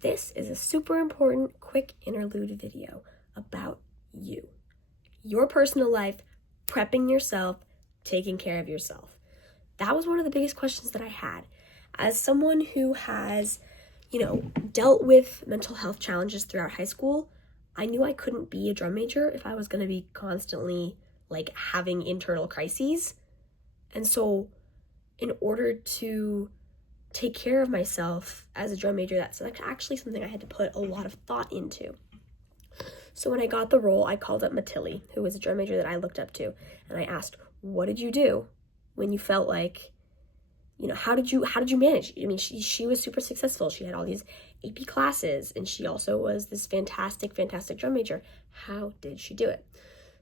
This is a super important quick interlude video about you, your personal life, prepping yourself, taking care of yourself. That was one of the biggest questions that I had. As someone who has, dealt with mental health challenges throughout high school, I knew I couldn't be a drum major if I was going to be constantly having internal crises. And so in order to take care of myself as a drum major, that's actually something I had to put a lot of thought into. So when I got the role, I called up Matilli, who was a drum major that I looked up to, and I asked, what did you do when you felt like, how did you manage? I mean, she was super successful. She had all these AP classes, and she also was this fantastic drum major. How did she do it?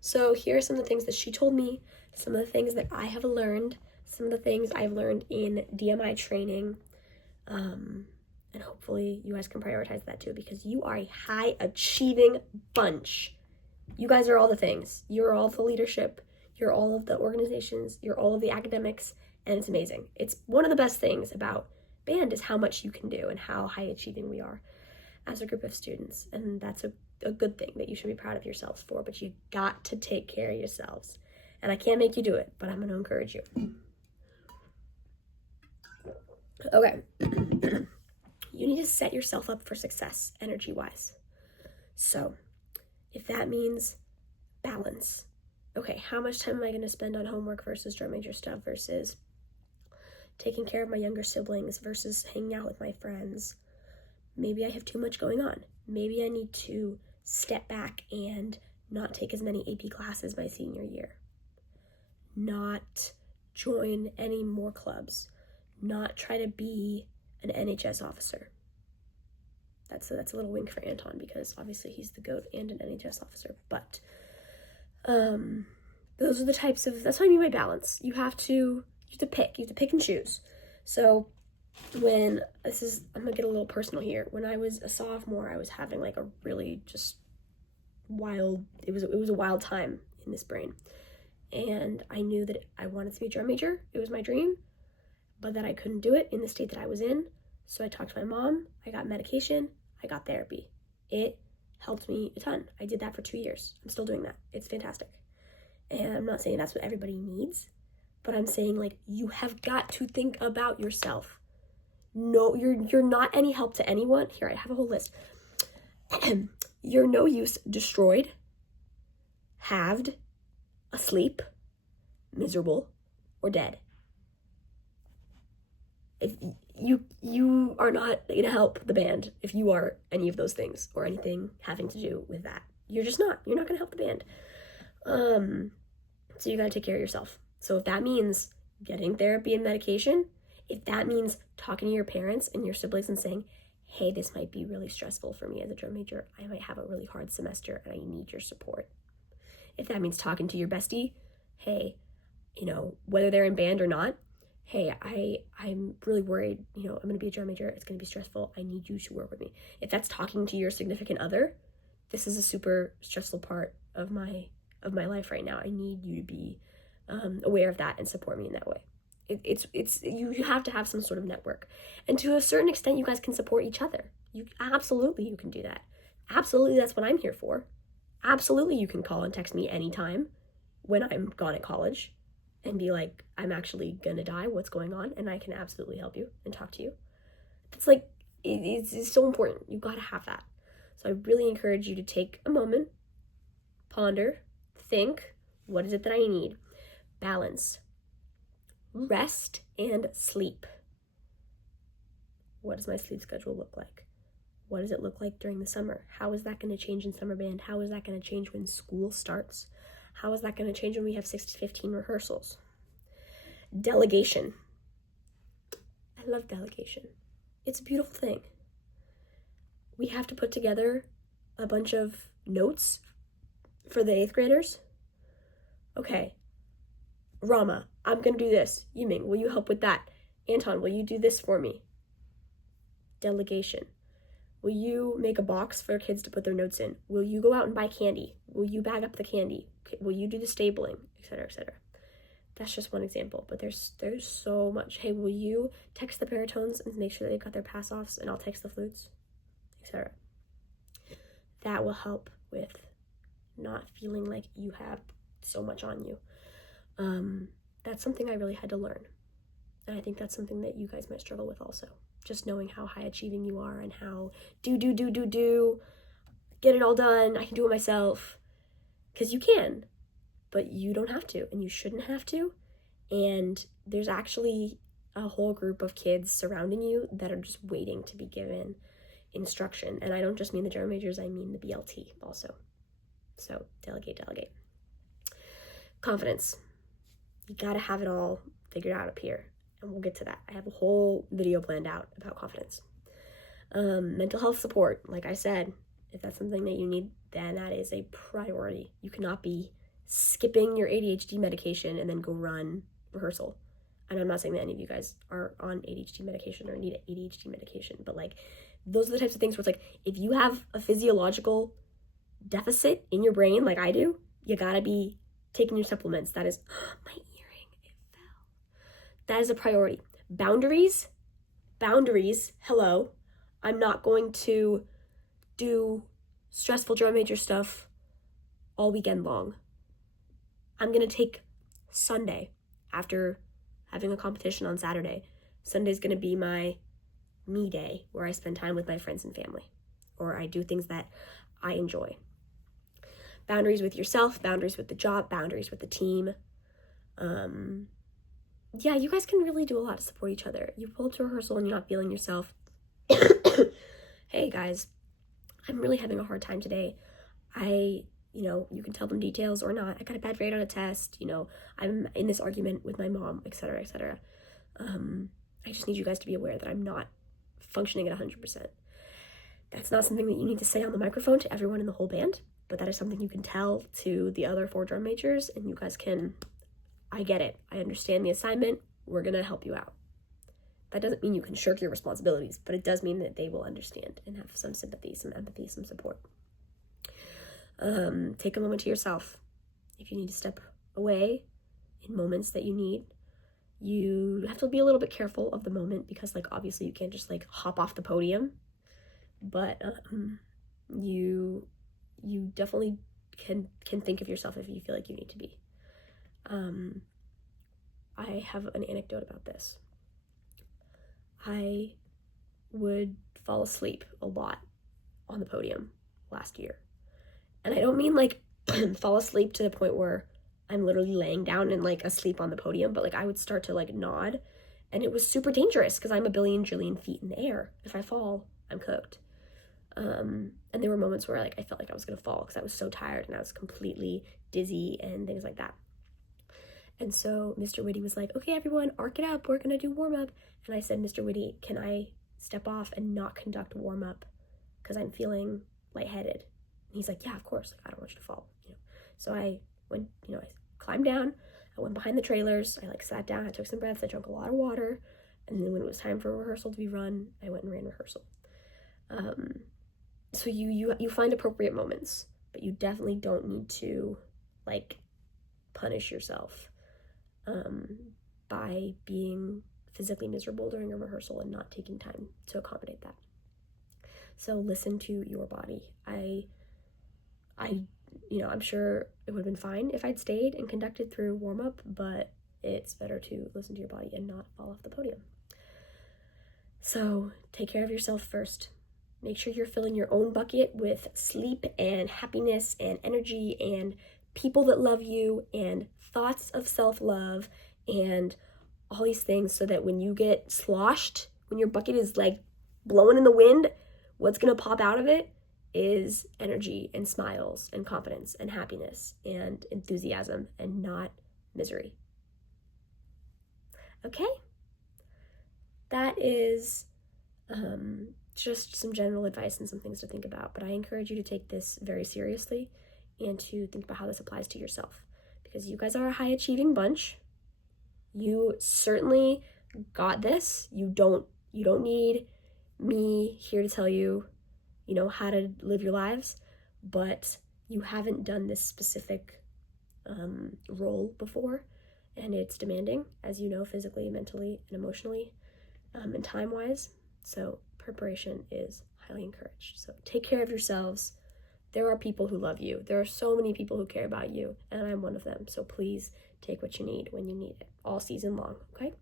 So here are some of the things that she told me, some of the things that I have learned, some of the things I've learned in DMI training, and hopefully you guys can prioritize that too, because you are a high achieving bunch. You guys are all the things. You're all the leadership. You're all of the organizations. You're all of the academics, and it's amazing. It's one of the best things about band is how much you can do and how high achieving we are as a group of students, and that's a good thing that you should be proud of yourselves for, but you got to take care of yourselves. And I can't make you do it, but I'm going to encourage you. Okay. You need to set yourself up for success energy-wise. So if that means balance, okay, how much time am I going to spend on homework versus drum major stuff versus taking care of my younger siblings versus hanging out with my friends? Maybe I have too much going on. Maybe I need to step back and not take as many AP classes my senior year. Not join any more clubs. Not try to be an NHS officer. That's a little wink for Anton, because obviously he's the GOAT and an NHS officer. But those are the types of, that's what I mean by balance. You have to pick and choose. So I'm gonna get a little personal here. When I was a sophomore, I was having a really just wild, it was a wild time in this brain. And I knew that I wanted to be a drum major. It was my dream, but that I couldn't do it in the state that I was in. So I talked to my mom, I got medication, I got therapy. It helped me a ton. I did that for 2 years. I'm still doing that. It's fantastic. And I'm not saying that's what everybody needs, but I'm saying you have got to think about yourself. No, you're not any help to anyone. Here, I have a whole list. You're no use destroyed, halved, asleep, miserable, or dead. If you are not going to help the band if you are any of those things or anything having to do with that. You're not going to help the band. So you got to take care of yourself. So if that means getting therapy and medication, if that means talking to your parents and your siblings and saying, hey, this might be really stressful for me as a drum major. I might have a really hard semester and I need your support. If that means talking to your bestie, hey, whether they're in band or not, hey, I'm really worried, I'm going to be a drum major. It's going to be stressful. I need you to work with me. If that's talking to your significant other, this is a super stressful part of my life right now. I need you to be aware of that and support me in that way. You have to have some sort of network. And to a certain extent, you guys can support each other. You can do that. Absolutely, that's what I'm here for. Absolutely, you can call and text me anytime when I'm gone at college and be like, I'm actually gonna die, what's going on? And I can absolutely help you and talk to you. It's so important. You gotta have that. So I really encourage you to take a moment, ponder, think, what is it that I need? Balance, rest, and sleep. What does my sleep schedule look like? What does it look like during the summer? How is that going to change in summer band? How is that going to change when school starts? How is that going to change when we have 6 to 15 rehearsals? Delegation. I love delegation. It's a beautiful thing. We have to put together a bunch of notes for the 8th graders. Okay, Rama, I'm going to do this. Yiming, will you help with that? Anton, will you do this for me? Delegation. Will you make a box for kids to put their notes in? Will you go out and buy candy? Will you bag up the candy? Will you do the stabling, etc., etc.? That's just one example, but there's so much. Hey, will you text the baritones and make sure that they've got their pass-offs, and I'll text the flutes? etc. That will help with not feeling like you have so much on you. That's something I really had to learn. And I think that's something that you guys might struggle with also. Just knowing how high achieving you are and how do, get it all done, I can do it myself. Because you can, but you don't have to, and you shouldn't have to. And there's actually a whole group of kids surrounding you that are just waiting to be given instruction. And I don't just mean the drum majors, I mean the BLT also. So delegate. Confidence. You gotta have it all figured out up here, and we'll get to that. I have a whole video planned out about confidence. Mental health support, like I said, if that's something that you need, then that is a priority. You cannot be skipping your ADHD medication and then go run rehearsal. And I'm not saying that any of you guys are on ADHD medication or need ADHD medication, but like those are the types of things where it's like, if you have a physiological deficit in your brain like I do, you gotta be taking your supplements. That is, my earring, it fell. That is a priority. Boundaries, hello. I'm not going to do stressful drum major stuff all weekend long. I'm gonna take Sunday after having a competition on Saturday. Sunday's gonna be my me day where I spend time with my friends and family, or I do things that I enjoy. Boundaries with yourself, boundaries with the job, boundaries with the team. Yeah, you guys can really do a lot to support each other. You pull up to rehearsal and you're not feeling yourself. Hey guys, I'm really having a hard time today. You can tell them details or not. I got a bad grade on a test, I'm in this argument with my mom, etc., etc. I just need you guys to be aware that I'm not functioning at 100%. That's not something that you need to say on the microphone to everyone in the whole band, but that is something you can tell to the other 4 drum majors, and you guys can, I get it. I understand the assignment. We're going to help you out. That doesn't mean you can shirk your responsibilities, but it does mean that they will understand and have some sympathy, some empathy, some support. Take a moment to yourself. If you need to step away in moments that you need, you have to be a little bit careful of the moment, because obviously you can't just hop off the podium, but you definitely can think of yourself if you feel like you need to be. I have an anecdote about this. I would fall asleep a lot on the podium last year. And I don't mean fall asleep to the point where I'm literally laying down and asleep on the podium, but I would start to nod, and it was super dangerous because I'm a billion trillion feet in the air. If I fall, I'm cooked. And there were moments where I felt like I was gonna fall because I was so tired and I was completely dizzy and things like that. And so Mr. Whitty was like, okay, everyone, arc it up. We're gonna do warm up. And I said, Mr. Whitty, can I step off and not conduct warm up because I'm feeling lightheaded? And he's like, yeah, of course. I don't want you to fall. So I went, I climbed down. I went behind the trailers. I sat down. I took some breaths. I drank a lot of water. And then when it was time for rehearsal to be run, I went and ran rehearsal. So you find appropriate moments, but you definitely don't need to punish yourself by being physically miserable during a rehearsal and not taking time to accommodate that. So listen to your body. I'm sure it would have been fine if I'd stayed and conducted through warm-up, but it's better to listen to your body and not fall off the podium. So take care of yourself first. Make sure you're filling your own bucket with sleep and happiness and energy and people that love you and thoughts of self-love and all these things, so that when you get sloshed, when your bucket is blowing in the wind, what's going to pop out of it is energy and smiles and confidence and happiness and enthusiasm and not misery. Okay? That is just some general advice and some things to think about, but I encourage you to take this very seriously and to think about how this applies to yourself, because you guys are a high achieving bunch. You certainly got this. You don't need me here to tell you, how to live your lives, but you haven't done this specific role before, and it's demanding, as you know, physically, mentally, and emotionally, and time-wise. So preparation is highly encouraged. So take care of yourselves. There are people who love you. There are so many people who care about you, and I'm one of them. So please take what you need when you need it, all season long, okay?